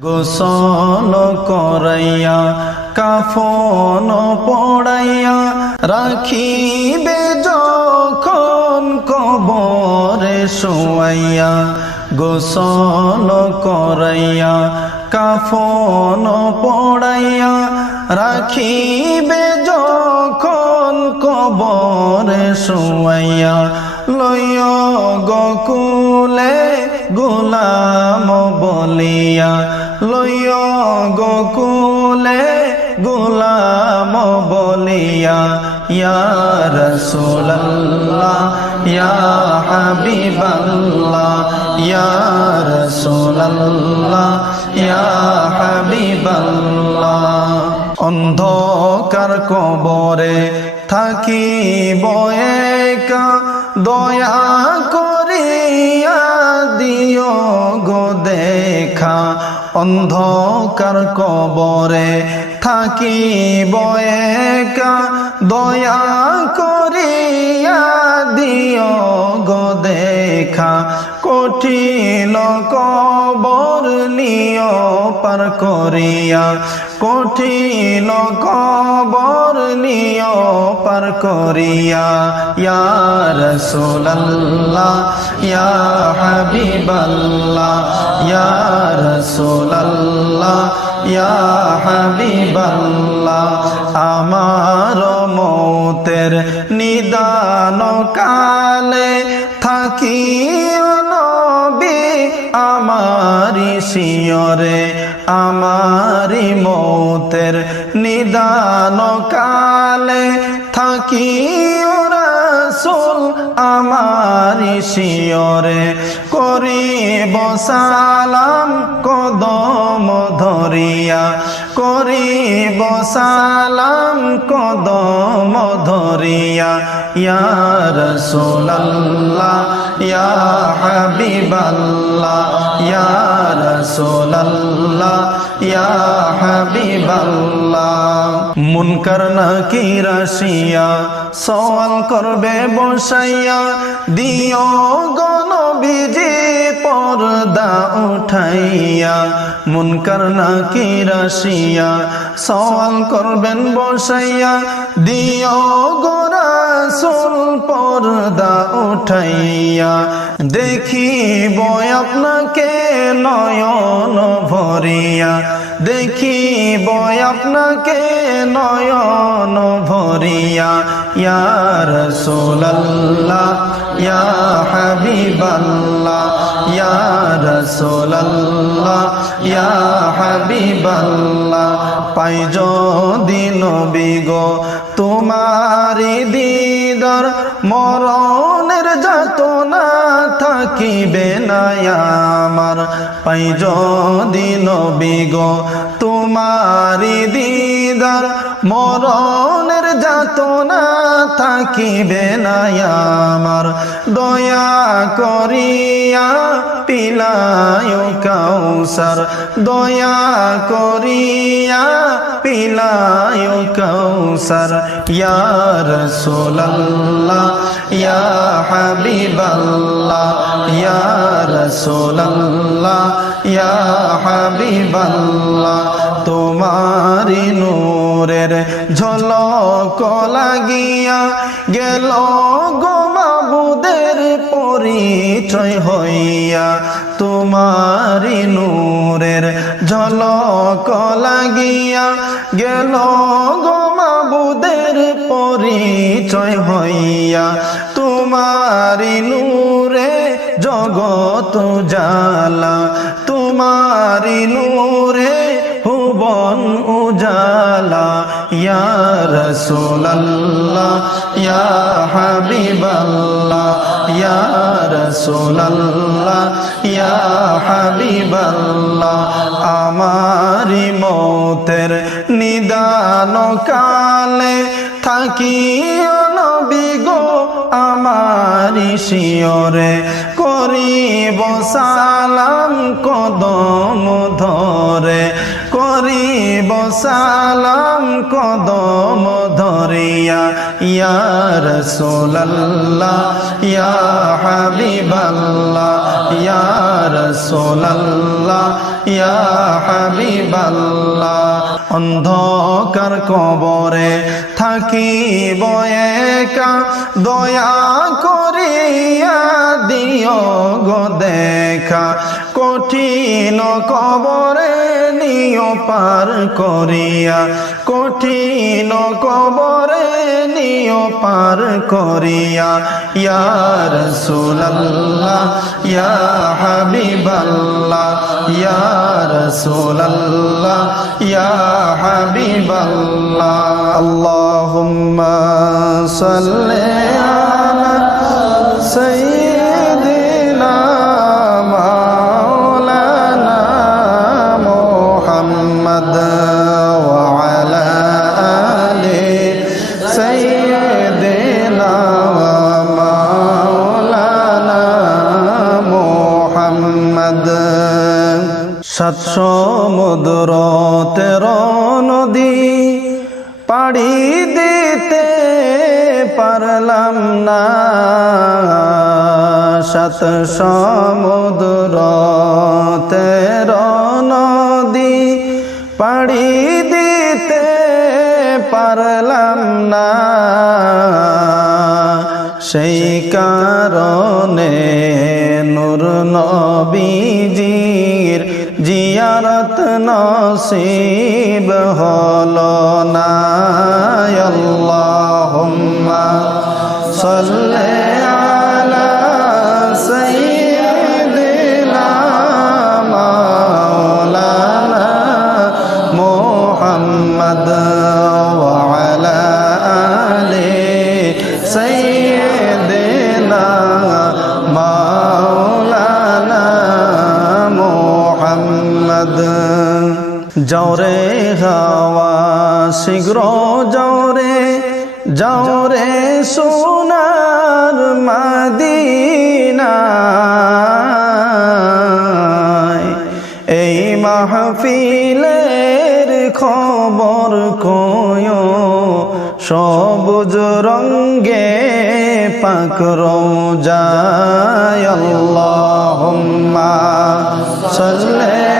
গোসল করাইয়া, কাফন পড়াইয়া রাখিবে যখন কবরে শোয়াইয়া, গোসল করাইয়া, কাফন পড়াইয়া রাখিবে যখন কবরে শোয়াইয়া লয় গকুলে গোলাম বলিয়া লয় গকুলে গোলাম বলিয়া ইয়া রসুল্লাহ ইয়া হাবিবাল্লাহ ইয়া রসুল্লাহ ইয়া হাবিবাল্লাহ। অন্ধকার কবরে থাকি বয়েকা দয়া করিয়া দিও গো দেখা। অন্ধকার কবরে থাকি বয়েকা দয়া করিয়া দিও গো দেখা। কঠিন কবর নিয় পার করিয়া কঠিন কবর নিয় পার করিয়া, ইয়া রসুল্লাহ ইয়া হাবিবাল্লাহ, ইয়া রসুল্লাহ ইয়া হাবিবাল্লাহ, আমার মৌতের নিদান কালে থাকি নবী আমারি শিয়রে, আমারি মৌতের নিদান কালে থাকি রাসুল আমারি শিয়রে, করিব সালাম কদম ধরিয়া, করিব সালাম কদম ধরিয়া। ইয়া রসুল্লাহ ইয়া ইয়া মুনকার নাকি রাশিয়া, সওয়াল করবে বসাইয়া, দিও গণবিজি পর্দা উঠাইয়া। মুনকার নাকি রাশিয়া, সওয়াল করবেন বসাইয়া, দিও গোরাসুল পর্দা উঠাইয়া দেখিব আপনাকে নয়ন ভরিয়া। দেখিব আপনাকে নয়ন ভরিয়া। ইয়া রসুল্লাহ ইয়া ইয়া রসুল্লাহ ইয়া হাবিবাল্লাহ, পাই যদি নবীগো তোমারি দিদার মরণের যাতনা থাকিবে না আমার পাই যদি নবীগো তোমারি দিদার মরণের যাতনা থাকিবে না আমার। দয়া করিয়া পিলায় কাউসার। দয়া করিয়া পিলায় কাউসার। ইয়া রসুল্লাহ ইয়া হাবিবাল্লাহ, ইয়া রসুল্লাহ ইয়া হাবিবাল্লাহ। তোমারি নূরের ঝলক লাগিয়া গেল গো মাবুদের পরিচয় হইয়া। তোমারি নূরের ঝলক লাগিয়া গেল গো মাবুদের পরিচয় হইয়া। তোমারি নূরে জগত জালা তোমারি নূরে ভুবন উজালা। ইয়া রসুল্লাহ ইয়া হাবিবাল্লাহ, ইয়া রসুল্লাহ ইয়া হাবিবাল্লাহ। আমারি মৌতের নিদান কালে থাকি নবী গো, আমারি শিয়রে করিব সালাম কদম ধরে। করিব সালাম কদম ধরিয়া ইয়া রাসূলুল্লাহ, ইয়া হাবিবাল্লাহ, ইয়া রাসূলুল্লাহ, ইয়া হাবিবাল্লাহ। অন্ধকার কবরে থাকিব একা, দয়া করিয়া দিও গো দেখা। কঠিন কবরে নিয় পার করিয়া, কঠিন কবরে নিয় পার করিয়া ইয়ার রাসূলুল্লাহ ইয়া হাবিবাল্লাহ ইয়ার রাসূলুল্লাহ ইয়া হাবিবাল্লাহ। আল্লাহুম্মা সাল্লি আলা সাত সমুদ্র তেরো নদী পাড়ি দিতে পারলাম না। সাত সমুদ্র তেরো নদী পাড়ি দিতে পারলাম না। সেই কারণে নূর নবীজির জিয়ারত নসিব হল না আল্লাহুম্মা সাল্লি জওরে হাওয়া, শীঘ্র জওরে জওরে সোনার মাদিনায় এই মাহফিলের খবর কয়, সবুজ রঙ্গে পাকর যায় আল্লাহুম্মা সাল্লি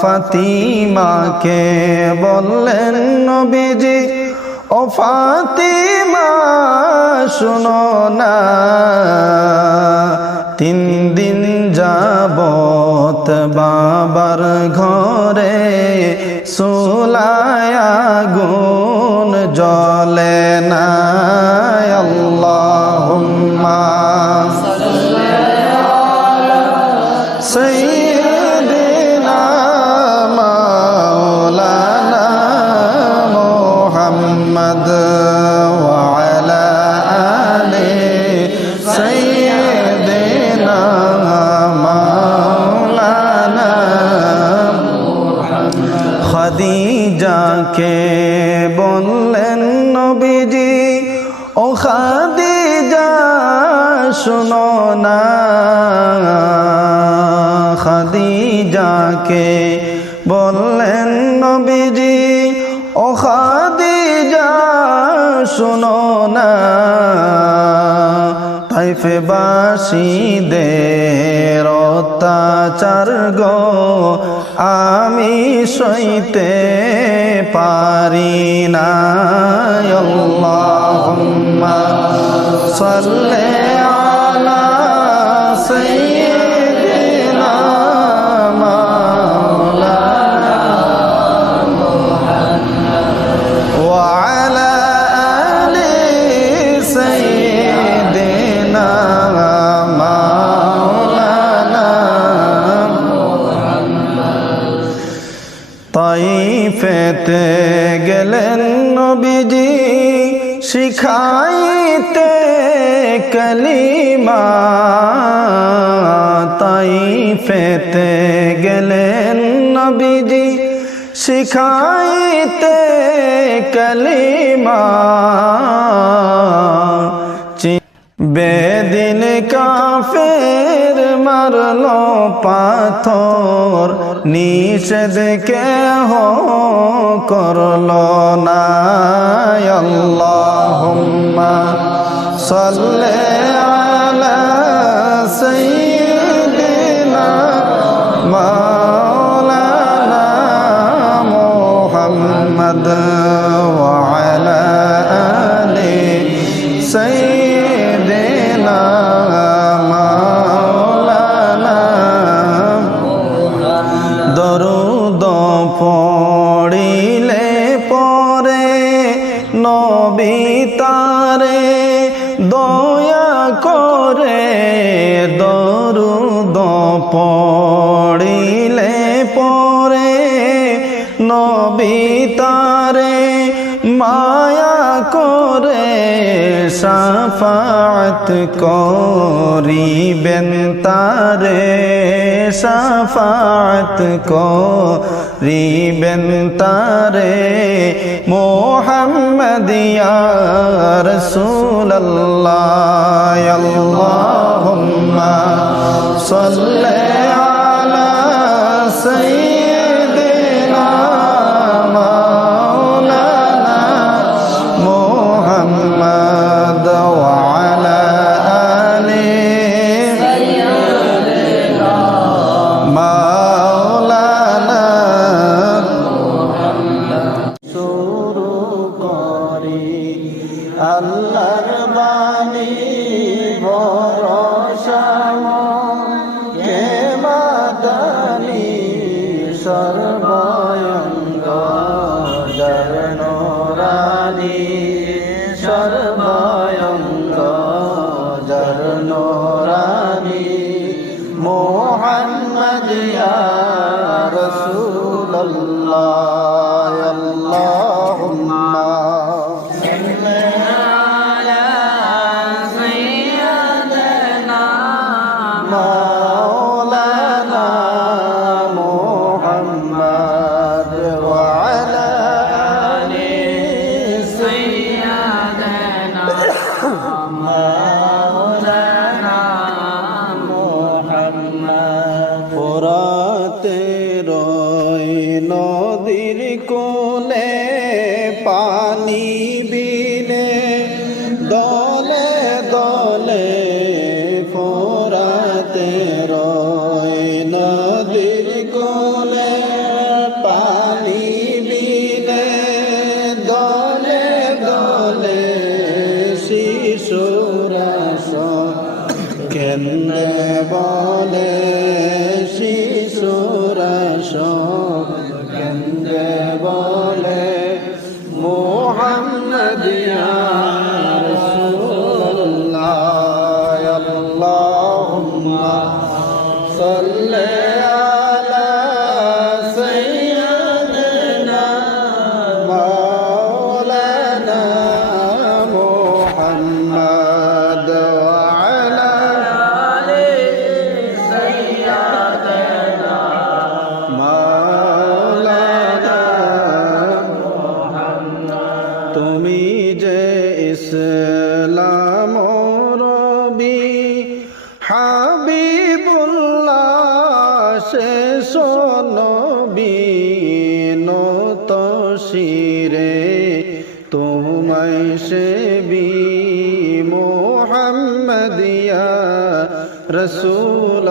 ফাতিমাকে বললেন নবীজি ও ফাতিমা শুনো না। তিন দিন যাবত বাবার ঘরে সোলায়া গুণ জলে না সাইয়্যিদিনা তাইফে বাসীদের অত্যাচার গো আমি সইতে পারি না। আল্লাহুম্মা সাল্লি আলা সাইয়্যিদিনা দুনিয়াতে গেলেন নবীজি শিখাইতে কলিমা তাই ফেতে গেলেন নবীজি শিখাইতে কলিমা। বে কাফের মারল পাথর নিষেধ হো করল না আল্লাহুম্মা আলা আলা দিলা মা মায়া করে সাফাত করিবেন তারে সাফাত করিবেন তারে। মোহাম্মদিয়া রসুল্লাহ আল্লাহুম্মা সাল্লি আলা সাইয়্যিদিনা নদীর কোলে রসুল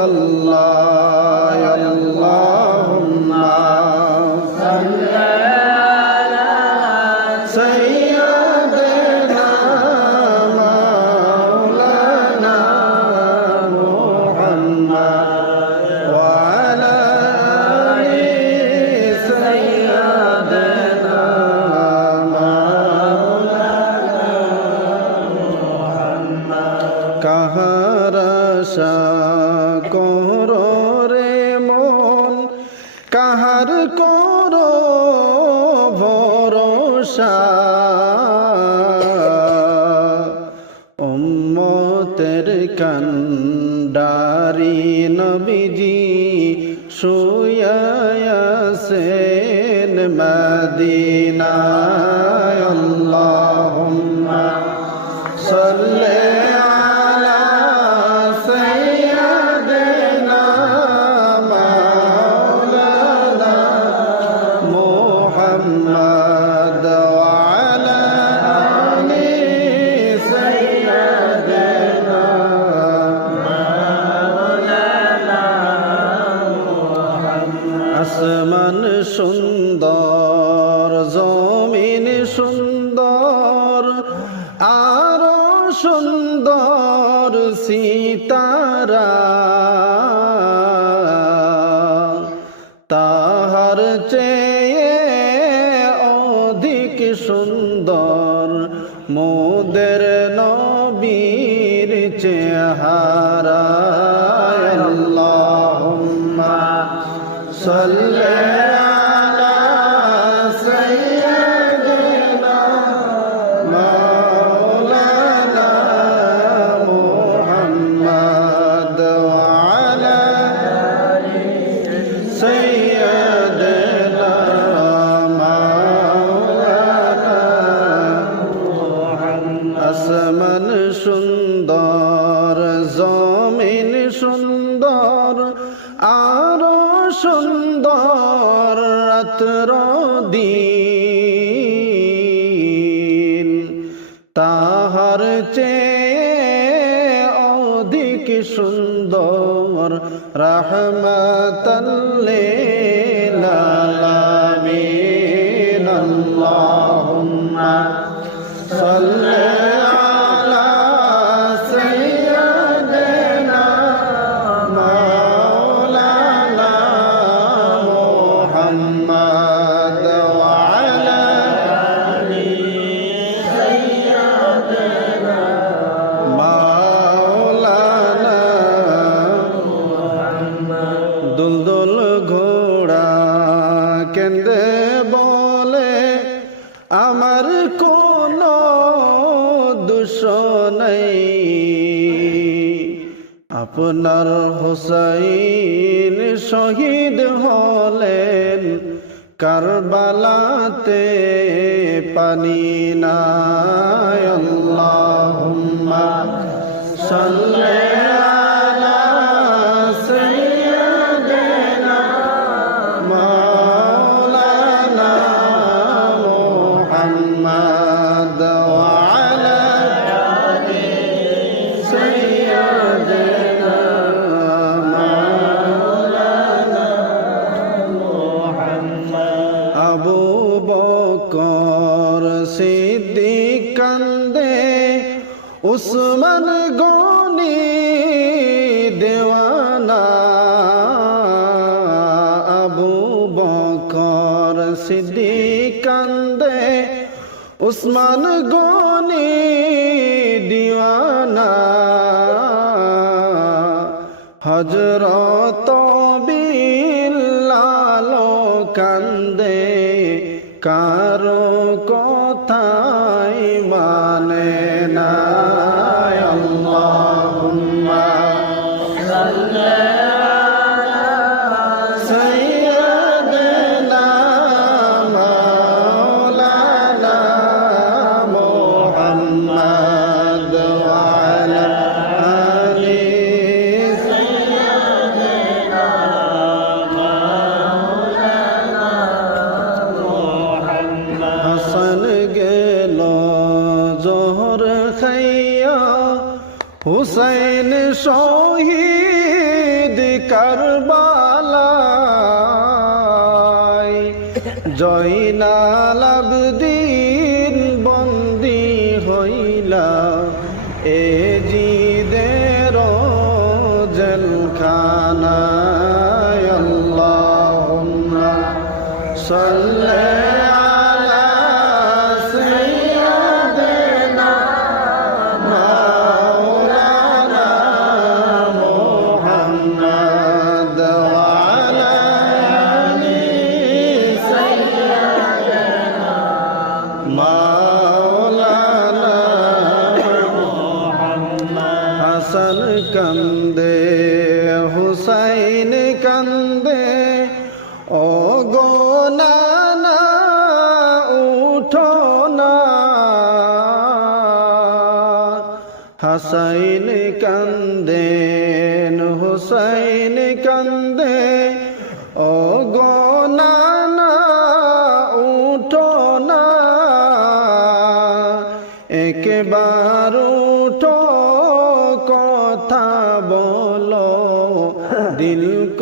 উসমান গনি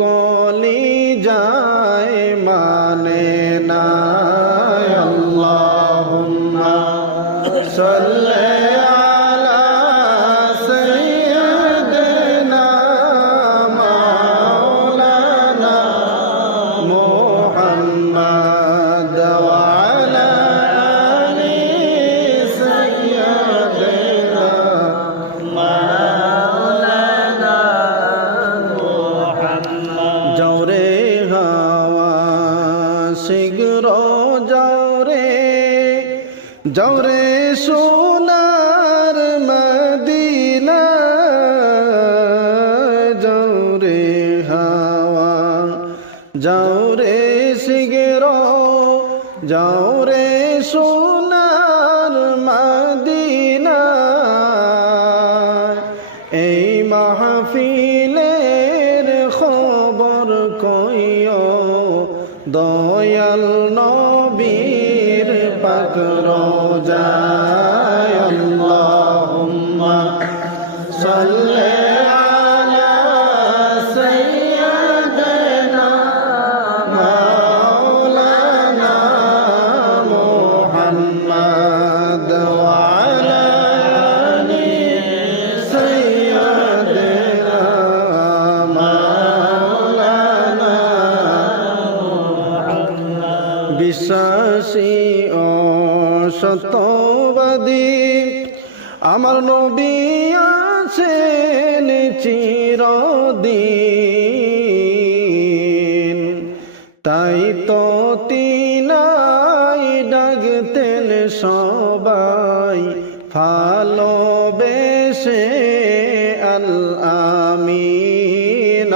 কলি যায় মানে না আল্লাহুম্মা সাল্লি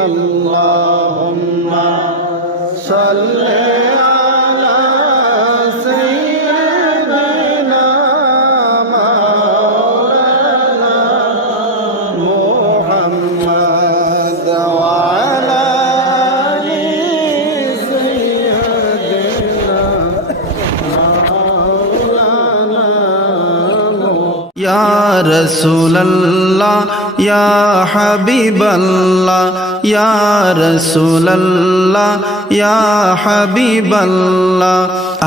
আমিন আল্লাহুম্মা রসুল্লাহ ইয়া হাবিবাল্লাহ, ইয়া রসুল্লাহ ইয়া হাবিবাল্লাহ।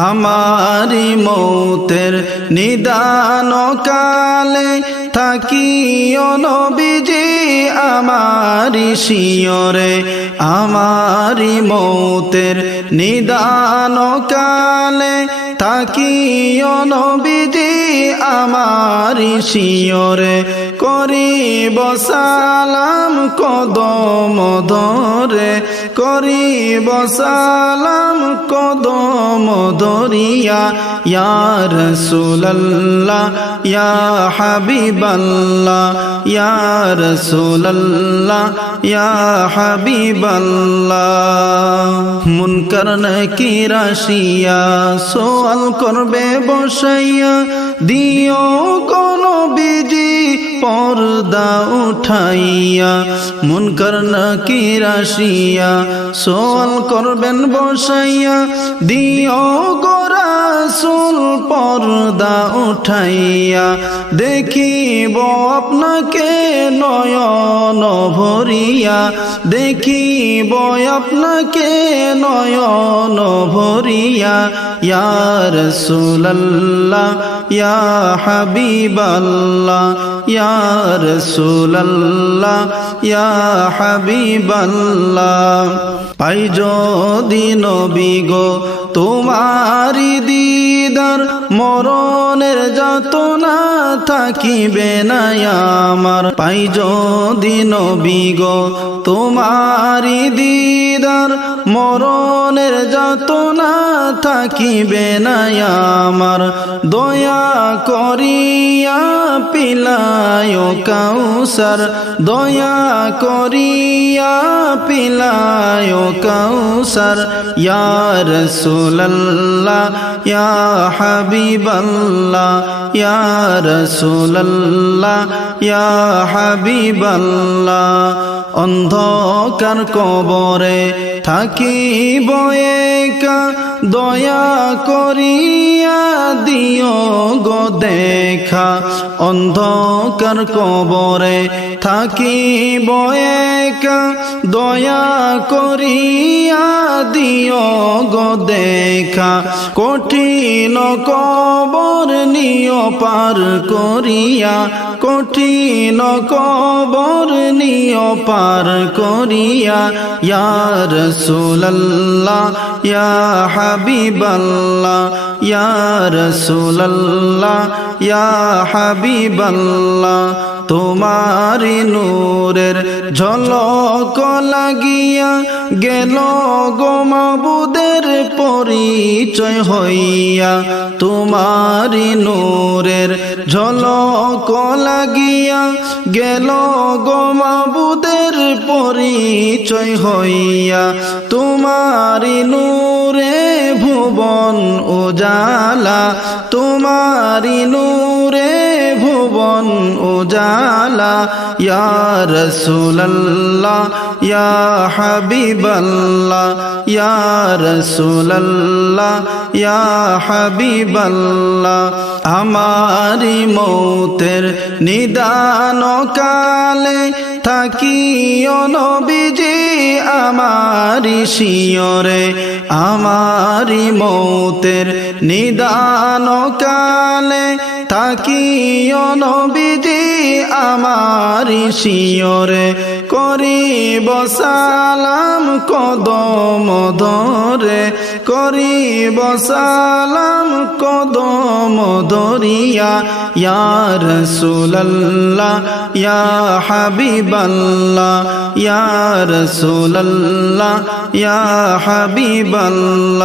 আমারি মৌতের নিদান কালে থাকিও নবীজি, আমারি শিয়রে আমারি মৌতের নিদান কালে থাকিও নবীজি আমার শিয়রে করিব সালাম কদম ধরে। করিব সালাম কদম ধরিয়া ইয়া রসুল্লাহ ইয়া হাবিবাল্লাহ, ইয়া রসুল্লাহ ইয়া নাকি রাশিয়া, সোয়াল করবে বসাইয়া, দিও বিজি পর্দা উঠাইয়া মুনকার নাকি রাশিয়া, সোয়াল করবেন বসাইয়া, দিও গোরা সুল পর্দা উঠাইয়া, দেখিব আপনাকে নয়ন ভরিয়া, দেখিব আপনাকে নয়ন ভরিয়া ইয়ার সুল্লাহ ইয়া হাবিবাল্লাহ ইয়ার সুল্লাহ ইয়া হাবিবাল্লাহ। পাই যদি নবী গো তোমারি দিদার মরণের যাতনা থাকিবে না আমার। পাই যদি নবী গো তোমারি দিদার মরণের যাতনা থাকিবে না আমার। দয়া করিয়া পিলায় কাউসার। দয়া করিয়া পিলায় কাউসার। ইয়া রাসূলুল্লাহ, ইয়া হাবিবাল্লাহ, ইয়া রাসূলুল্লাহ, ইয়া হাবিবাল্লাহ। অন্ধকার কবরে থাকিব একা দয়া করিয়া দিও গো দেখা? অন্ধকার কবরে থাকিব একা দয়া করিয়া দিও গো দেখা? কঠিন কবর নিয় পার করিয়া কঠিন কবর নিয় পার করিয়া, ইয়া রাসূলুল্লাহ, ইয়া হাবিবাল্লাহ, ইয়া রাসূলুল্লাহ, ইয়া হাবিবাল্লাহ, তোমারি নূরের ঝলক লাগিয়া গেল গো মাবুদের পরিচয় হইয়া, তোমারি নূরের ঝলক লাগিয়া গেল গোমাবুদের পরিচয় হইয়া। তোমারি নূরে ভুবন উজালা তোমারি নূরে ভুবন উজালা, ইয়া রাসূলুল্লাহ, ইয়া হাবিবাল্লাহ, ইয়া রাসূলুল্লাহ, ইয়া হাবিবাল্লাহ। আমারি মৌতের নিদান কালে থাকিও নবীজি আমারি শিয়রে। আমারি মৌতের নিদান কালে থাকিও নবীজি আমারি শিয়রে করিব সালাম কদম ধরে, করিব সালাম কদম ধরিয়া, ইয়া রাসূলুল্লাহ, ইয়া হাবিবাল্লাহ, ইয়া রাসূলুল্লাহ, ইয়া হাবিবাল্লাহ।